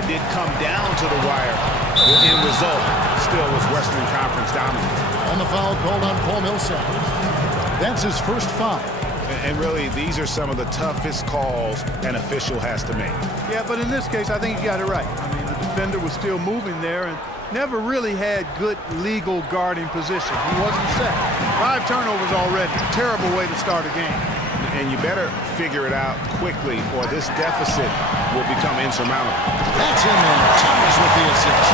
it did come down to the wire. The end result still was Western Conference dominant. And the foul called on Paul Millsap. That's his first foul. And really, these are some of the toughest calls an official has to make. Yeah, but in this case, I think he got it right. I mean, the defender was still moving there and never really had good legal guarding position. He wasn't set. 5 turnovers already. Terrible way to start a game. And you better figure it out quickly or this deficit will become insurmountable. That's in there. Thomas with the assist.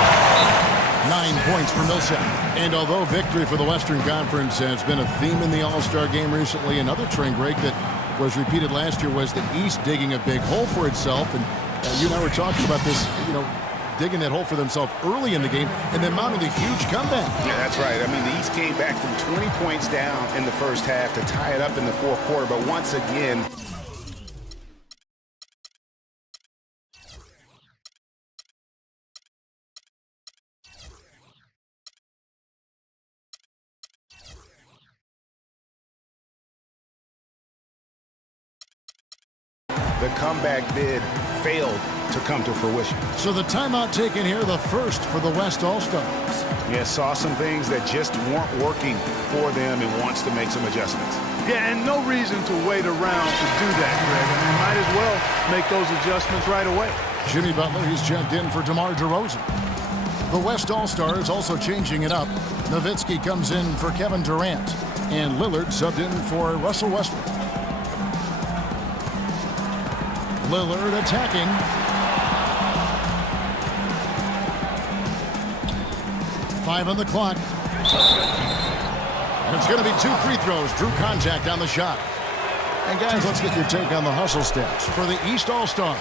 9 points for Millsap. And although victory for the Western Conference has been a theme in the All-Star game recently, another trend, Greg, that was repeated last year was the East digging a big hole for itself. And you and I were talking about this, digging that hole for themselves early in the game and then mounting a huge comeback. Yeah, that's right. I mean, the East came back from 20 points down in the first half to tie it up in the fourth quarter. But once again, the comeback bid failed to come to fruition. So the timeout taken here, the first for the West All-Stars. Yeah, saw some things that just weren't working for them and wants to make some adjustments. Yeah, and no reason to wait around to do that, Greg. I mean, might as well make those adjustments right away. Jimmy Butler, he's checked in for DeMar DeRozan. The West All-Stars also changing it up. Nowitzki comes in for Kevin Durant, and Lillard subbed in for Russell Westbrook. Lillard attacking. Five on the clock. And it's going to be 2 free throws. Drew contact on the shot. And guys, let's get your take on the hustle stats for the East All-Stars.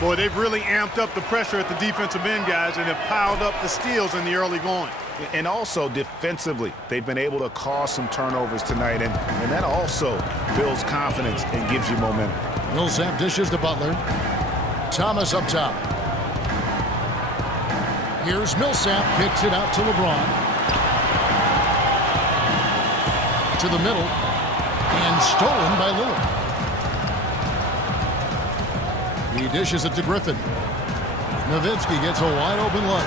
Boy, they've really amped up the pressure at the defensive end, guys, and have piled up the steals in the early going. And also defensively, they've been able to cause some turnovers tonight, and that also builds confidence and gives you momentum. Millsap dishes to Butler. Thomas up top. Here's Millsap, kicks it out to LeBron. To the middle, and stolen by Lillard. He dishes it to Griffin. Nowitzki gets a wide open look.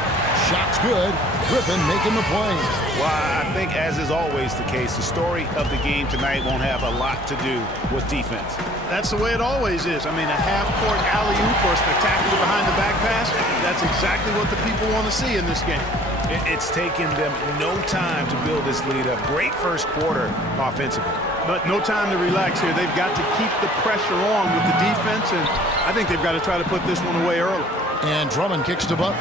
Shot's good. Griffin making the play. Well, I think, as is always the case, the story of the game tonight won't have a lot to do with defense. That's the way it always is. I mean, a half-court alley-oop or a spectacular behind-the-back pass, that's exactly what the people want to see in this game. It's taken them no time to build this lead up. Great first quarter offensively. But no time to relax here. They've got to keep the pressure on with the defense, and I think they've got to try to put this one away early. And Drummond kicks to Butler.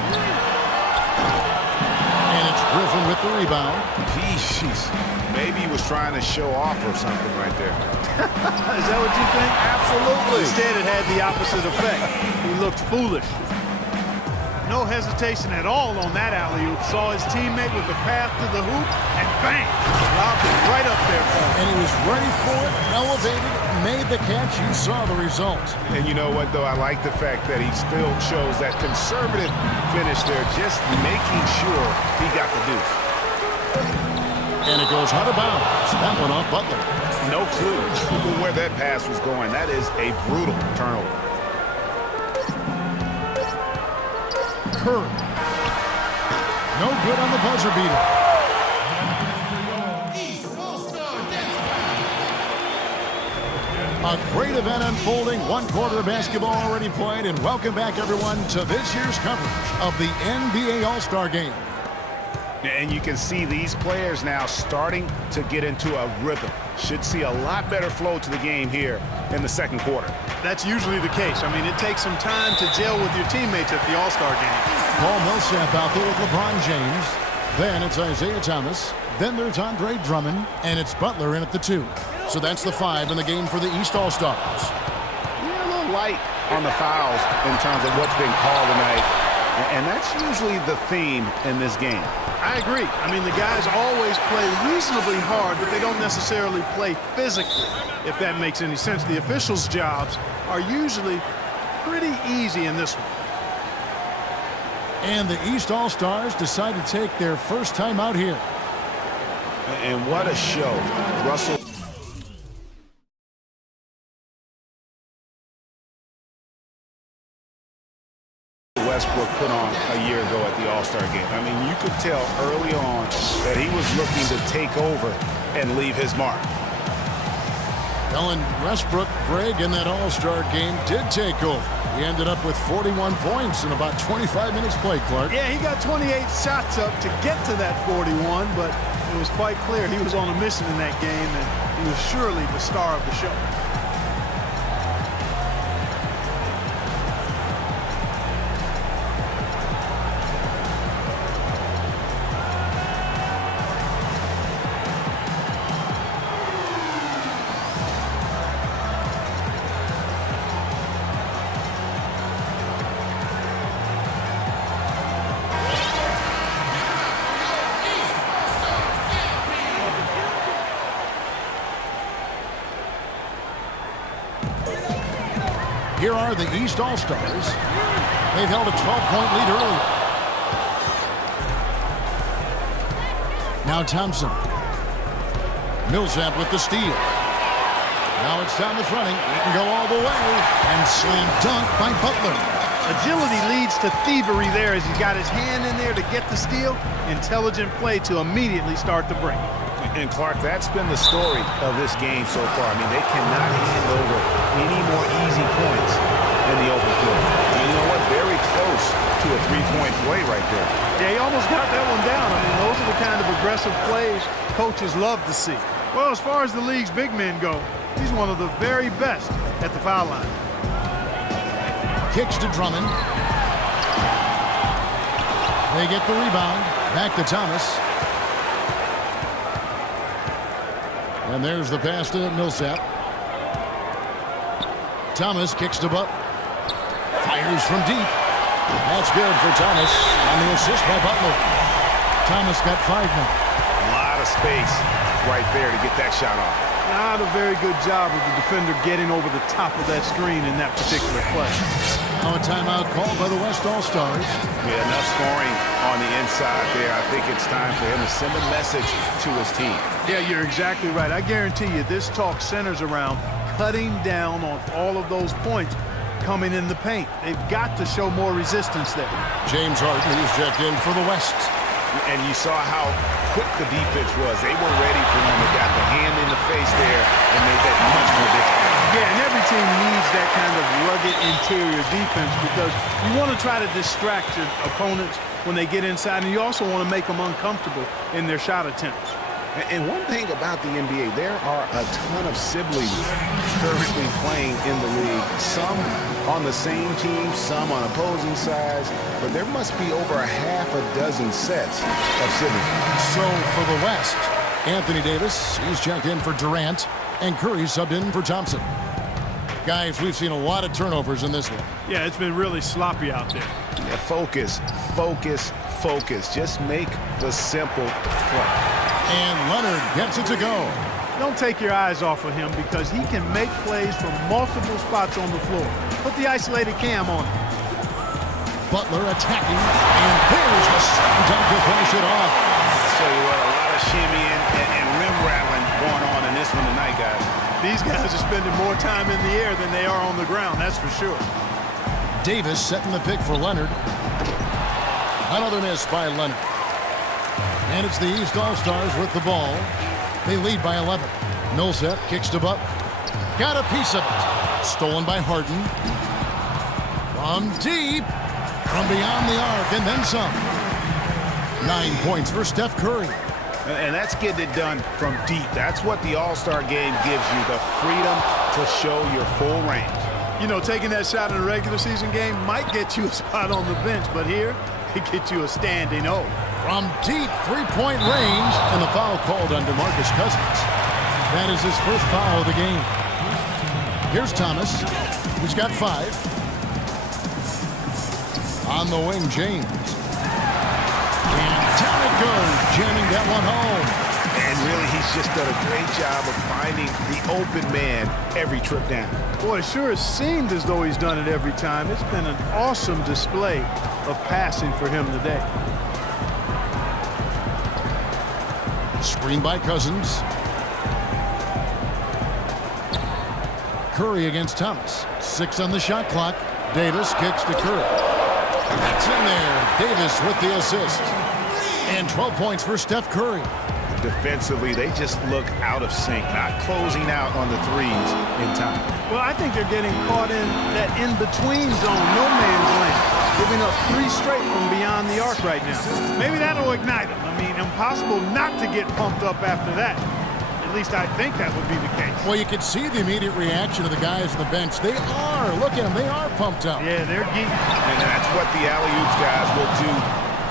And it's Griffin with the rebound. Jeez, maybe he was trying to show off or something right there. Is that what you think? Absolutely. Instead, it had the opposite effect. He looked foolish. No hesitation at all on that alley-oop. Saw his teammate with the path to the hoop, and bang! Lobbed it right up there for him. And he was ready for it, elevated, made the catch. You saw the result. And you know what, though? I like the fact that he still shows that conservative finish there, just making sure he got the deuce. And it goes out of bounds. That one off Butler. No clue where that pass was going. That is a brutal turnover. Curry. No good on the buzzer beater. A great event unfolding. 1 quarter of basketball already played. And welcome back, everyone, to this year's coverage of the NBA All-Star Game. And you can see these players now starting to get into a rhythm. Should see a lot better flow to the game here in the second quarter. That's usually the case. I mean, it takes some time to gel with your teammates at the All-Star game. Paul Millsap out there with LeBron James. Then it's Isaiah Thomas. Then there's Andre Drummond. And it's Butler in at the 2. So that's the 5 in the game for the East All-Stars. Yeah, a little light on the fouls in terms of what's been called tonight. And that's usually the theme in this game. I agree. I mean, the guys always play reasonably hard, but they don't necessarily play physically, if that makes any sense. The officials' jobs are usually pretty easy in this one. And the East All-Stars decide to take their first time out here. And what a show. Russell Westbrook put on a year ago at the All-Star game. I mean, you could tell early on that he was looking to take over and leave his mark. Ellen Westbrook, Greg, in that All-Star game did take over. He ended up with 41 points in about 25 minutes played, Clark. Yeah, he got 28 shots up to get to that 41, but it was quite clear he was on a mission in that game, and he was surely the star of the show. Here are the East All-Stars. They've held a 12-point lead earlier. Now Thompson. Millsap with the steal. Now it's Thomas running. He can go all the way. And slam dunk by Butler. Agility leads to thievery there as he got his hand in there to get the steal. Intelligent play to immediately start the break. And Clark, that's been the story of this game so far. I mean, they cannot hand over any more easy points in the open floor. And you know what? Very close to a three-point play right there. Yeah, he almost got that one down. I mean, those are the kind of aggressive plays coaches love to see. Well, as far as the league's big men go, he's one of the very best at the foul line. Kicks to Drummond. They get the rebound. Back to Thomas. And there's the pass to Millsap. Thomas kicks to Butler. Fires from deep. That's good for Thomas on the assist by Butler. Thomas got 5 now. A lot of space right there to get that shot off. Not a very good job of the defender getting over the top of that screen in that particular play. Now a timeout called by the West All-Stars. Yeah, enough scoring on the inside there. I think it's time for him to send a message to his team. Yeah, you're exactly right. I guarantee you this talk centers around cutting down on all of those points coming in the paint. They've got to show more resistance there. James Harden is checked in for the West. And you saw how quick the defense was. They were ready for him. They got the hand in the face there and made that much more difficult. Yeah, and every team needs that kind of rugged interior defense because you want to try to distract your opponents when they get inside, and you also want to make them uncomfortable in their shot attempts. And one thing about the NBA, there are a ton of siblings currently playing in the league. Some on the same team, some on opposing sides, but there must be over a half a dozen sets of siblings. So for the West, Anthony Davis, he's checked in for Durant, and Curry subbed in for Thompson. Guys, we've seen a lot of turnovers in this one. Yeah, it's been really sloppy out there. Yeah, focus, focus, focus. Just make the simple play. And Leonard gets it to go. Don't take your eyes off of him because he can make plays from multiple spots on the floor. Put the isolated cam on him. Butler attacking, and there's the slam dunk to finish it off. So a lot of shimmying and rim rattling going on in this one tonight, guys. These guys are spending more time in the air than they are on the ground, that's for sure. Davis setting the pick for Leonard. Another miss by Leonard. And it's the East All-Stars with the ball. They lead by 11. Millsap kicks to Butler. Got a piece of it. Stolen by Harden. From deep. From beyond the arc and then some. 9 points for Steph Curry. And that's getting it done from deep. That's what the All-Star game gives you, the freedom to show your full range. You know, taking that shot in a regular season game might get you a spot on the bench, but here, it gets you a standing O. From deep three-point range, and the foul called on DeMarcus Cousins. That is his first foul of the game. Here's Thomas, who's got 5. On the wing, James. And down it goes, jamming that one home. And really, he's just done a great job of finding the open man every trip down. Boy, it sure has seemed as though he's done it every time. It's been an awesome display of passing for him today. Screen by Cousins. Curry against Thomas. 6 on the shot clock. Davis kicks to Curry. Davis with the assist. And 12 points for Steph Curry. Defensively, they just look out of sync, not closing out on the threes in time. Well, I think they're getting caught in that in-between zone, no man's land, giving up 3 straight from beyond the arc right now. Maybe that'll ignite them. I mean, impossible not to get pumped up after that. At least I think that would be the case. Well, you can see the immediate reaction of the guys on the bench. They are. Look at them. They are pumped up. Yeah, they're geeking. And that's what the alley-oops guys will do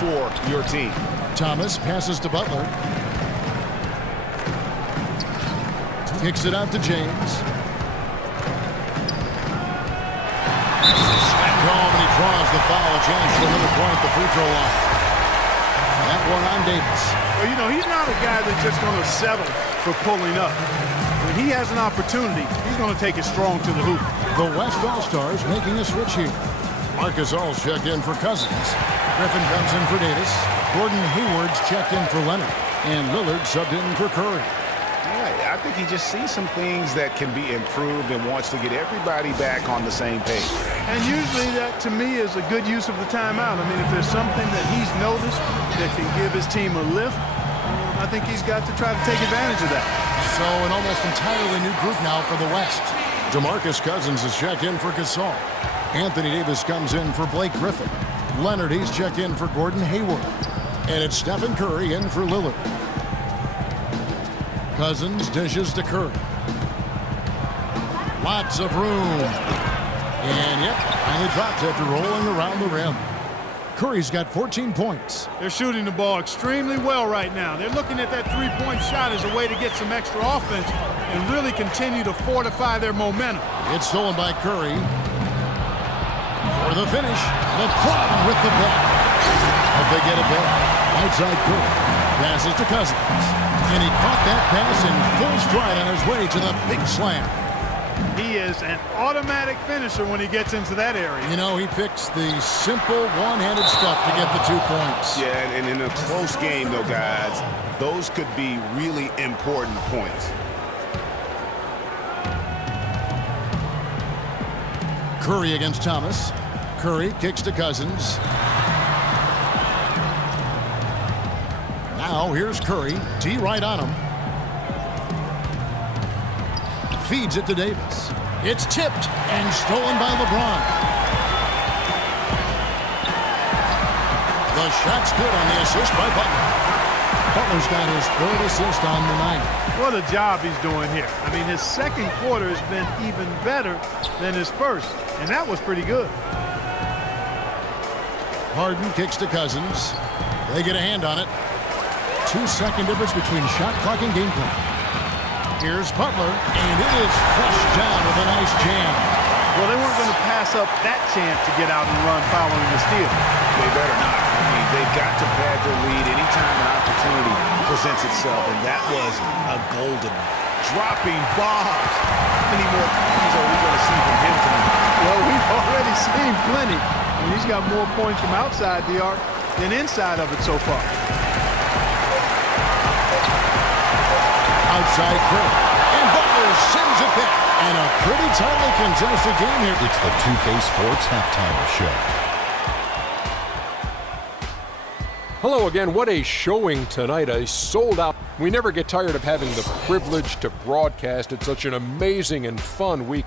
for your team. Thomas passes to Butler. Kicks it out to James. Slammed home, and he draws the foul. James for another point at the free throw line. That one on Davis. Well, you know, he's not a guy that's just going to settle for pulling up. When he has an opportunity, he's going to take it strong to the hoop. The West All-Stars making a switch here. Marcus All's checked in for Cousins. Griffin comes in for Davis. Gordon Hayward's checked in for Leonard. And Lillard subbed in for Curry. Yeah, I think he just sees some things that can be improved and wants to get everybody back on the same page. And usually that, to me, is a good use of the timeout. I mean, if there's something that he's noticed that can give his team a lift, I think he's got to try to take advantage of that. So an almost entirely new group now for the West. DeMarcus Cousins is checked in for Gasol. Anthony Davis comes in for Blake Griffin. Leonard, he's checked in for Gordon Hayward. And it's Stephen Curry in for Lillard. Cousins dishes to Curry. Lots of room. And yep, finally drops after rolling around the rim. Curry's got 14 points. They're shooting the ball extremely well right now. They're looking at that three-point shot as a way to get some extra offense and really continue to fortify their momentum. It's stolen by Curry. For the finish, LeBron with the block. Hope they get it back. Outside Curry. Passes to Cousins. And he caught that pass in full stride on his way to the big slam. He is an automatic finisher when he gets into that area. You know, he picks the simple one-handed stuff to get the 2 points. Yeah, and in a close game, though, guys, those could be really important points. Curry against Thomas. Curry kicks to Cousins. Now here's Curry. T right on him. Feeds it to Davis. It's tipped and stolen by LeBron. The shot's good on the assist by Butler. Butler's got his 3rd assist on the night. What a job he's doing here. I mean, his second quarter has been even better than his first, and that was pretty good. Harden kicks to Cousins. They get a hand on it. 2-second difference between shot clock and game clock. Here's Butler, and it is flushed down with a nice jam. Well, they weren't going to pass up that chance to get out and run following the steal. They better not. I mean, they've got to pad their lead anytime an opportunity presents itself, and that was a golden dropping bombs. How many more threes are we going to see from him tonight? Well, we've already seen plenty. And he's got more points from outside the arc than inside of it so far. Outside Curry. And Butler sends it back. And a pretty tightly contested game here. It's the 2K Sports Halftime Show. Hello again. What a showing tonight. A sold out. We never get tired of having the privilege to broadcast at such an amazing and fun week.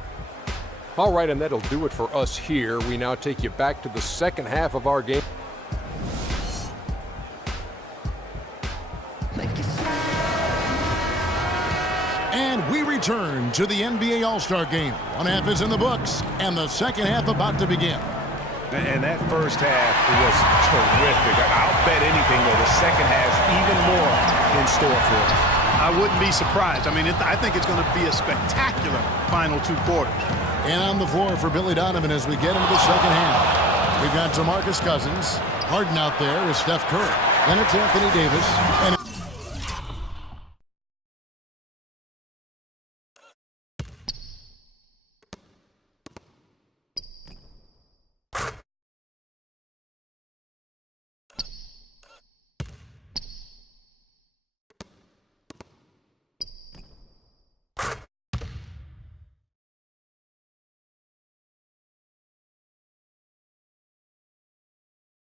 All right, and that'll do it for us here. We now take you back to the second half of our game. And we return to the NBA All-Star Game. One half is in the books, and the second half about to begin. And that first half was terrific. I'll bet anything, though, the second half even more in store for us. I wouldn't be surprised. I mean, I think it's going to be a spectacular final 2 quarters. And on the floor for Billy Donovan as we get into the second half. We've got DeMarcus Cousins. Harden out there with Steph Curry. Then it's Anthony Davis. And